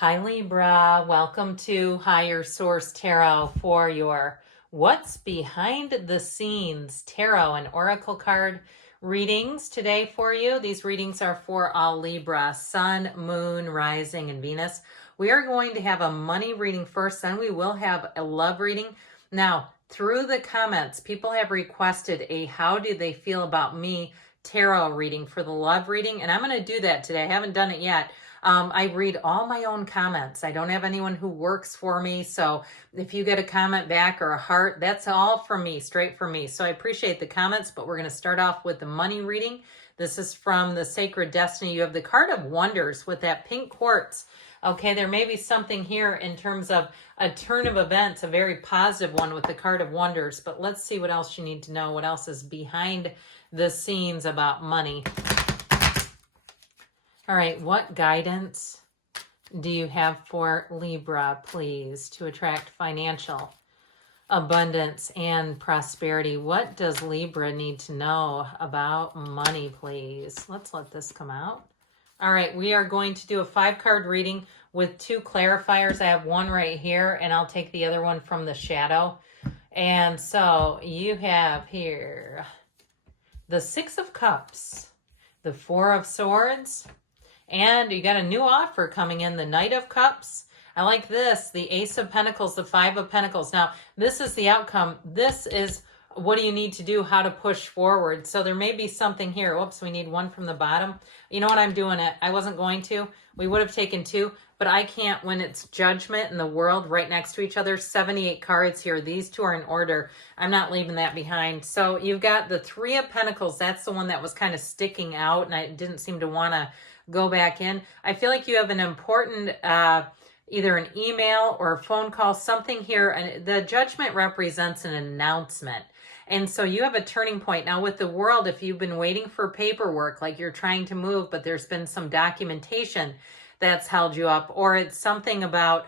Hi Libra, welcome to Higher Source Tarot for your What's Behind the Scenes Tarot and Oracle card readings today for you. These readings are for all Libra, Sun, Moon, Rising, and Venus. We are going to have a money reading first, then we will have a love reading. Now, through the comments, people have requested a how do they feel about me tarot reading for the love reading, and I'm going to do that today. I haven't done it yet. I read all my own comments. I don't have anyone who works for me. So if you get a comment back or a heart, that's all from me, straight from me. So I appreciate the comments, but we're going to start off with the money reading. This is from the Sacred Destiny. You have the card of Wonders with that pink quartz. Okay, there may be something here in terms of a turn of events, a very positive one with the card of Wonders. But let's see what else you need to know, what else is behind the scenes about money. All right, what guidance do you have for Libra, please, to attract financial abundance and prosperity? What does Libra need to know about money, please? Let's let this come out. All right, we are going to do a 5-card reading with 2 clarifiers. I have one right here, and I'll take the other one from the shadow. And so you have here the 6 of Cups, the 4 of Swords, and you got a new offer coming in, the Knight of Cups. I like this, the Ace of Pentacles, the 5 of Pentacles. Now, this is the outcome. This is what do you need to do, how to push forward. So there may be something here. Whoops, we need one from the bottom. You know what, I'm doing it. I wasn't going to. We would have taken 2, but I can't when it's Judgment and the World right next to each other. 78 cards here. These 2 are in order. I'm not leaving that behind. So you've got the 3 of Pentacles. That's the one that was kind of sticking out, and I didn't seem to want to go back in. I feel like you have an important either an email or a phone call, something here, and the Judgment represents an announcement. And so you have a turning point. Now with the World, if you've been waiting for paperwork, like you're trying to move, but there's been some documentation that's held you up, or it's something about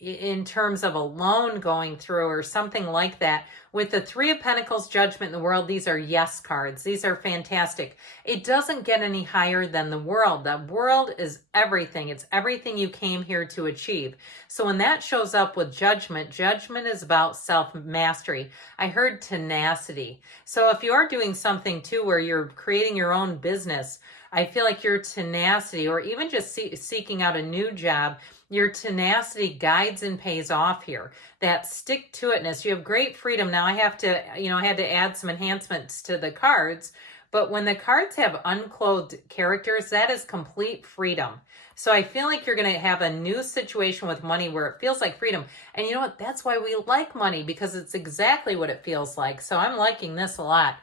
in terms of a loan going through or something like that. With the 3 of Pentacles, Judgment, in the World, these are yes cards. These are fantastic. It doesn't get any higher than the World. The World is everything. It's everything you came here to achieve. So when that shows up with Judgment, Judgment is about self-mastery. I heard tenacity. So if you are doing something too where you're creating your own business, I feel like your tenacity, or even just seeking out a new job, your tenacity guides and pays off here. That stick-to-itness. You have great freedom. Now I have to, I had to add some enhancements to the cards, but when the cards have unclothed characters, that is complete freedom. So I feel like you're going to have a new situation with money where it feels like freedom. And you know what? That's why we like money, because it's exactly what it feels like. So I'm liking this a lot.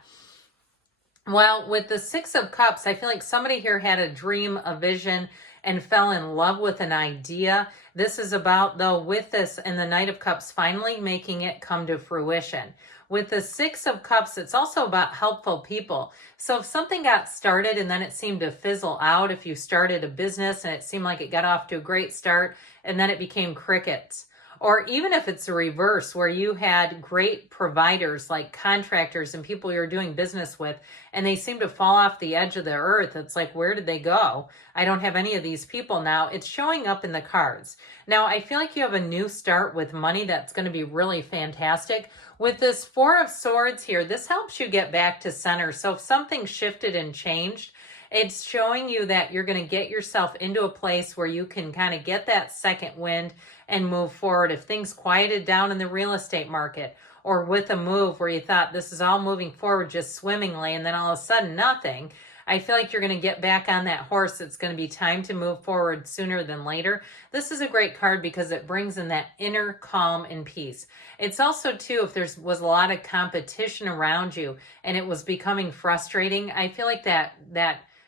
Well, with the 6 of Cups, I feel like somebody here had a dream, a vision, and fell in love with an idea. This is about, though, with this and the Knight of Cups, finally making it come to fruition. With the 6 of Cups, it's also about helpful people. So if something got started and then it seemed to fizzle out, if you started a business and it seemed like it got off to a great start and then it became crickets, or even if it's a reverse where you had great providers like contractors and people you're doing business with, and they seem to fall off the edge of the earth. It's like, where did they go? I don't have any of these people now. It's showing up in the cards. Now, I feel like you have a new start with money that's going to be really fantastic. With this 4 of Swords here, this helps you get back to center. So if something shifted and changed, it's showing you that you're going to get yourself into a place where you can kind of get that second wind and move forward. If things quieted down in the real estate market, or with a move where you thought this is all moving forward just swimmingly, and then all of a sudden nothing, I feel like you're going to get back on that horse. It's going to be time to move forward sooner than later. This is a great card because it brings in that inner calm and peace. It's also, too, if there was a lot of competition around you and it was becoming frustrating, I feel like that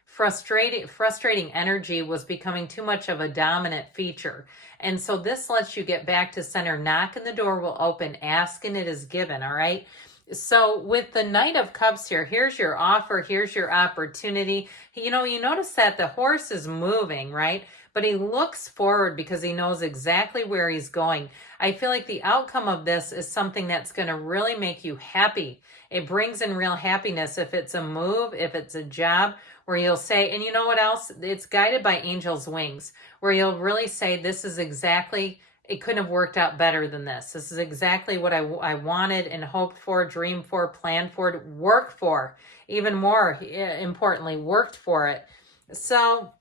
frustrating energy was becoming too much of a dominant feature. And so this lets you get back to center. Knock and the door will open. Ask and it is given, all right? So with the Knight of Cups here, here's your offer, here's your opportunity. You notice that the horse is moving, right? But he looks forward because he knows exactly where he's going. I feel like the outcome of this is something that's going to really make you happy. It brings in real happiness. If it's a move, if it's a job, where you'll say, and you know what else? It's guided by angels' wings, where you'll really say, this is exactly, it couldn't have worked out better than this. This is exactly what I wanted and hoped for, dreamed for, planned for, worked for. Even more importantly, worked for it. So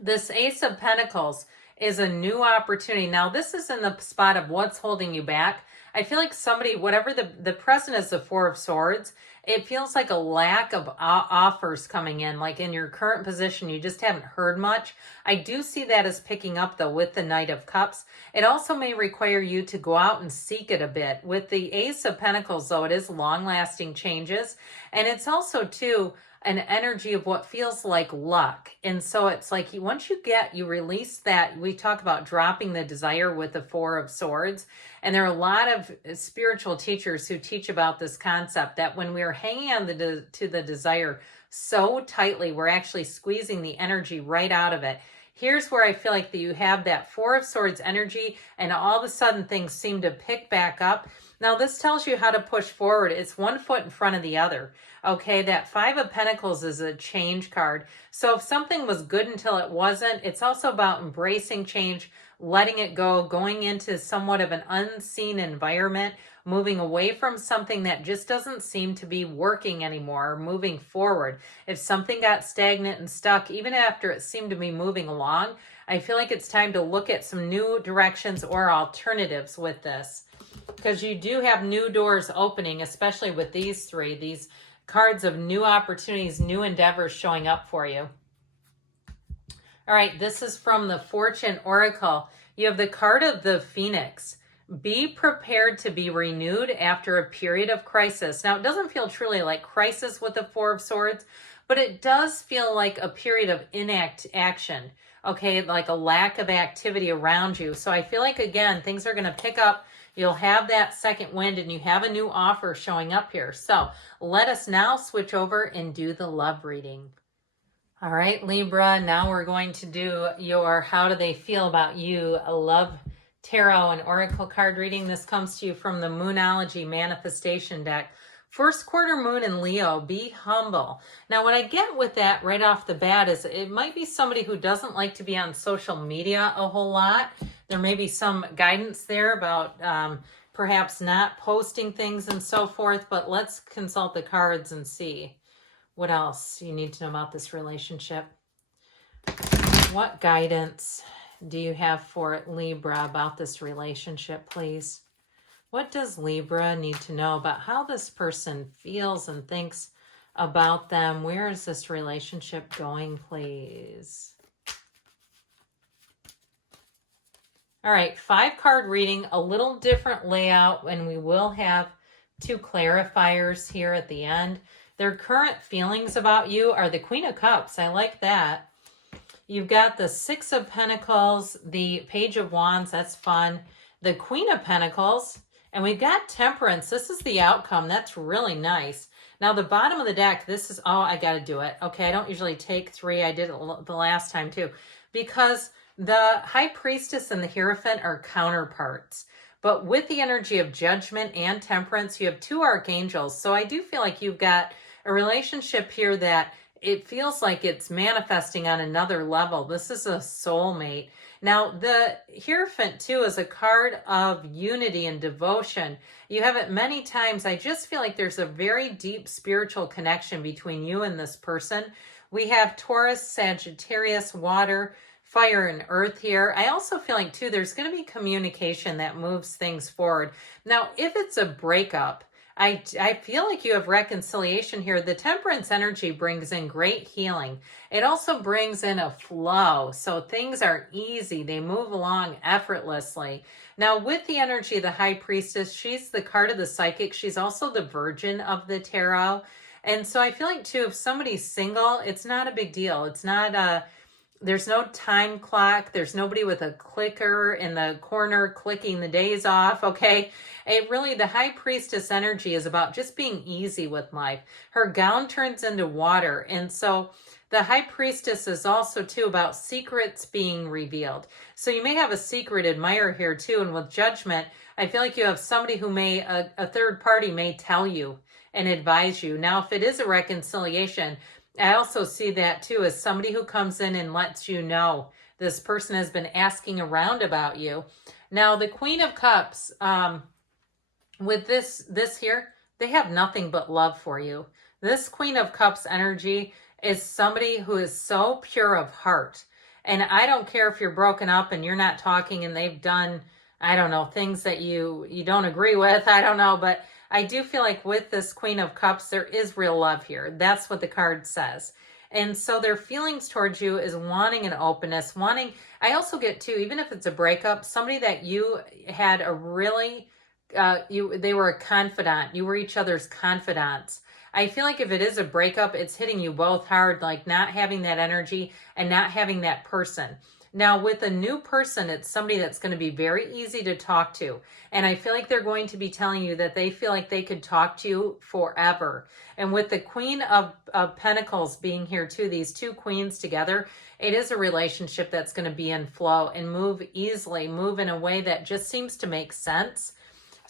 this Ace of Pentacles is a new opportunity. Now, this is in the spot of what's holding you back. I feel like somebody, whatever the present is the Four of Swords, it feels like a lack of offers coming in. Like in your current position, you just haven't heard much. I do see that as picking up though with the Knight of Cups. It also may require you to go out and seek it a bit. With the Ace of Pentacles though, it is long-lasting changes. And it's also too an energy of what feels like luck. And so it's like once you release that, we talk about dropping the desire with the Four of Swords. And there are a lot of spiritual teachers who teach about this concept that when we're hanging on to the desire so tightly, we're actually squeezing the energy right out of it. Here's where I feel like that you have that Four of Swords energy and all of a sudden things seem to pick back up. Now this tells you how to push forward. It's one foot in front of the other. Okay, that Five of Pentacles is a change card. So if something was good until it wasn't, it's also about embracing change, letting it go, going into somewhat of an unseen environment, moving away from something that just doesn't seem to be working anymore, moving forward. If something got stagnant and stuck, even after it seemed to be moving along, I feel like it's time to look at some new directions or alternatives with this. Because you do have new doors opening, especially with these three, these cards of new opportunities, new endeavors showing up for you. All right, this is from the Fortune Oracle. You have the card of the Phoenix. Be prepared to be renewed after a period of crisis. Now, it doesn't feel truly like crisis with the Four of Swords, but it does feel like a period of inaction, okay, like a lack of activity around you. So I feel like, again, things are going to pick up. You'll have that second wind and you have a new offer showing up here. So let us now switch over and do the love reading. All right, Libra, now we're going to do your how do they feel about you, a love tarot and oracle card reading. This comes to you from the Moonology Manifestation deck. First quarter moon in Leo, be humble. Now, what I get with that right off the bat is it might be somebody who doesn't like to be on social media a whole lot. There may be some guidance there about perhaps not posting things and so forth, but let's consult the cards and see what else you need to know about this relationship. What guidance do you have for Libra about this relationship, please? What does Libra need to know about how this person feels and thinks about them? Where is this relationship going, please? All right, 5-card reading, a little different layout, and we will have 2 clarifiers here at the end. Their current feelings about you are the Queen of Cups. I like that. You've got the 6 of Pentacles, the Page of Wands. That's fun. The Queen of Pentacles. And we've got Temperance. This is the outcome. That's really nice. Now, the bottom of the deck, this is, oh, I got to do it. Okay, I don't usually take 3. I did it the last time too. Because the High Priestess and the Hierophant are counterparts. But with the energy of Judgment and Temperance, you have 2 archangels. So I do feel like you've got a relationship here that it feels like it's manifesting on another level. This is a soulmate. Now, the Hierophant, too, is a card of unity and devotion. You have it many times. I just feel like there's a very deep spiritual connection between you and this person. We have Taurus, Sagittarius, water, fire, and earth here. I also feel like, too, there's going to be communication that moves things forward. Now, if it's a breakup, I feel like you have reconciliation here. The Temperance energy brings in great healing. It also brings in a flow. So things are easy. They move along effortlessly. Now, with the energy of the High Priestess, she's the card of the psychic. She's also the Virgin of the tarot. And so I feel like, too, if somebody's single, it's not a big deal. It's not there's no time clock. There's nobody with a clicker in the corner clicking the days off, okay? The High Priestess energy is about just being easy with life. Her gown turns into water. And so the High Priestess is also, too, about secrets being revealed. So you may have a secret admirer here, too. And with Judgment, I feel like you have somebody who a third party may tell you and advise you. Now, if it is a reconciliation, I also see that too as somebody who comes in and lets you know this person has been asking around about you. Now, the Queen of Cups, with this here, they have nothing but love for you. This Queen of Cups energy is somebody who is so pure of heart. And I don't care if you're broken up and you're not talking and they've done, I don't know, things that you don't agree with. I don't know, but I do feel like with this Queen of Cups, there is real love here. That's what the card says. And so their feelings towards you is wanting an openness, wanting, I also get too, even if it's a breakup, somebody that you had a really, they were a confidant. You were each other's confidants. I feel like if it is a breakup, it's hitting you both hard, like not having that energy and not having that person. Now, with a new person, it's somebody that's going to be very easy to talk to. And I feel like they're going to be telling you that they feel like they could talk to you forever. And with the Queen of Pentacles being here too, these two queens together, it is a relationship that's going to be in flow and move easily, move in a way that just seems to make sense.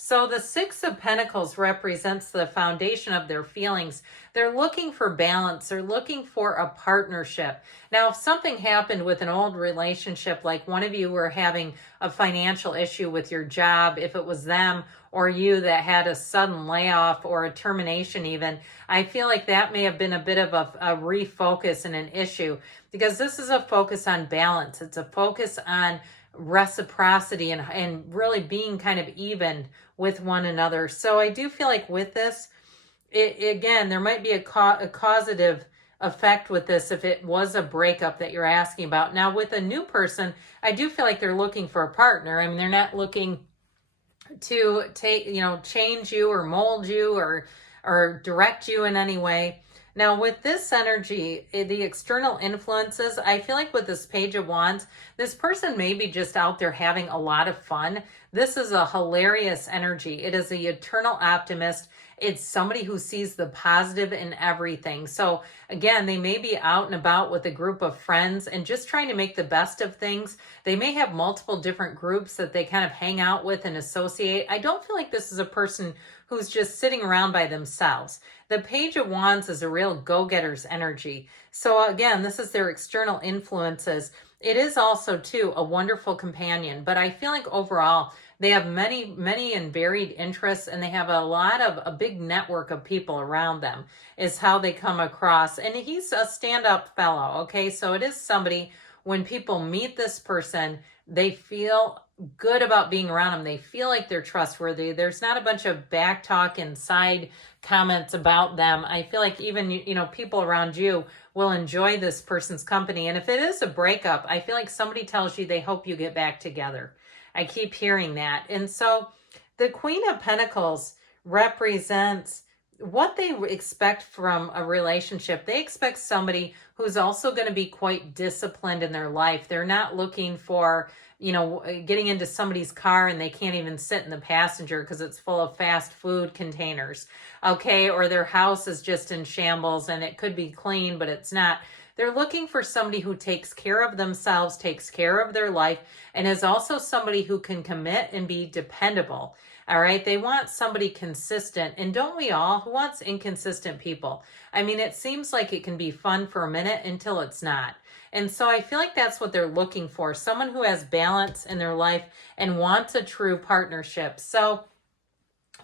So the Six of Pentacles represents the foundation of their feelings. They're looking for balance. They're looking for a partnership. Now, if something happened with an old relationship, like one of you were having a financial issue with your job, if it was them or you that had a sudden layoff or a termination even, I feel like that may have been a bit of a refocus and an issue, because this is a focus on balance. It's a focus on reciprocity and really being kind of even with one another. So I do feel like with this, again, there might be a causative effect with this if it was a breakup that you're asking about. Now, with a new person, I do feel like they're looking for a partner. I mean, they're not looking to change you or mold you or direct you in any way. Now, with this energy, the external influences, I feel like with this Page of Wands, this person may be just out there having a lot of fun. This is a hilarious energy. It is the eternal optimist. It's somebody who sees the positive in everything. So again, they may be out and about with a group of friends and just trying to make the best of things. They may have multiple different groups that they kind of hang out with and associate. I don't feel like this is a person who's just sitting around by themselves. The Page of Wands is a real go-getter's energy. So again, this is their external influences. It is also, too, a wonderful companion. But I feel like overall, they have many, many and varied interests, and they have a big network of people around them is how they come across. And he's a stand-up fellow, okay? So it is somebody, when people meet this person, they feel good about being around them. They feel like they're trustworthy. There's not a bunch of back talk and side comments about them. I feel like even, people around you will enjoy this person's company. And if it is a breakup, I feel like somebody tells you they hope you get back together. I keep hearing that. And so the Queen of Pentacles represents what they expect from a relationship. They expect somebody who's also going to be quite disciplined in their life. They're not looking for, getting into somebody's car and they can't even sit in the passenger because it's full of fast food containers, okay? Or their house is just in shambles and it could be clean, but it's not. They're looking for somebody who takes care of themselves, takes care of their life, and is also somebody who can commit and be dependable. All right. They want somebody consistent. And don't we all? Who wants inconsistent people? I mean, it seems like it can be fun for a minute until it's not. And so I feel like that's what they're looking for. Someone who has balance in their life and wants a true partnership. So,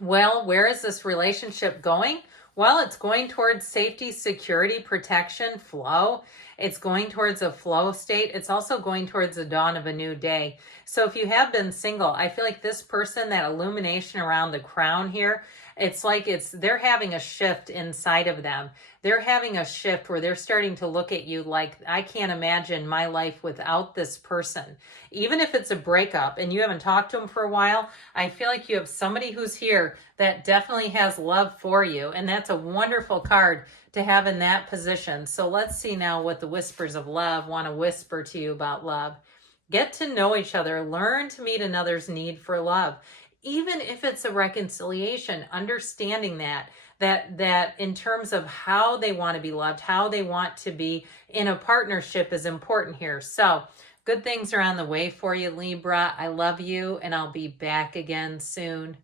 well, where is this relationship going? Well, it's going towards safety, security, protection, flow. It's going towards a flow state. It's also going towards the dawn of a new day. So if you have been single, I feel like this person, that illumination around the crown here, it's like they're having a shift inside of them. They're having a shift where they're starting to look at you like, I can't imagine my life without this person. Even if it's a breakup and you haven't talked to them for a while, I feel like you have somebody who's here that definitely has love for you. And that's a wonderful card to have in that position. So let's see now what the whispers of love want to whisper to you about love. Get to know each other. Learn to meet another's need for love. Even if it's a reconciliation, understanding that in terms of how they want to be loved, how they want to be in a partnership is important here. So good things are on the way for you, Libra. I love you, and I'll be back again soon.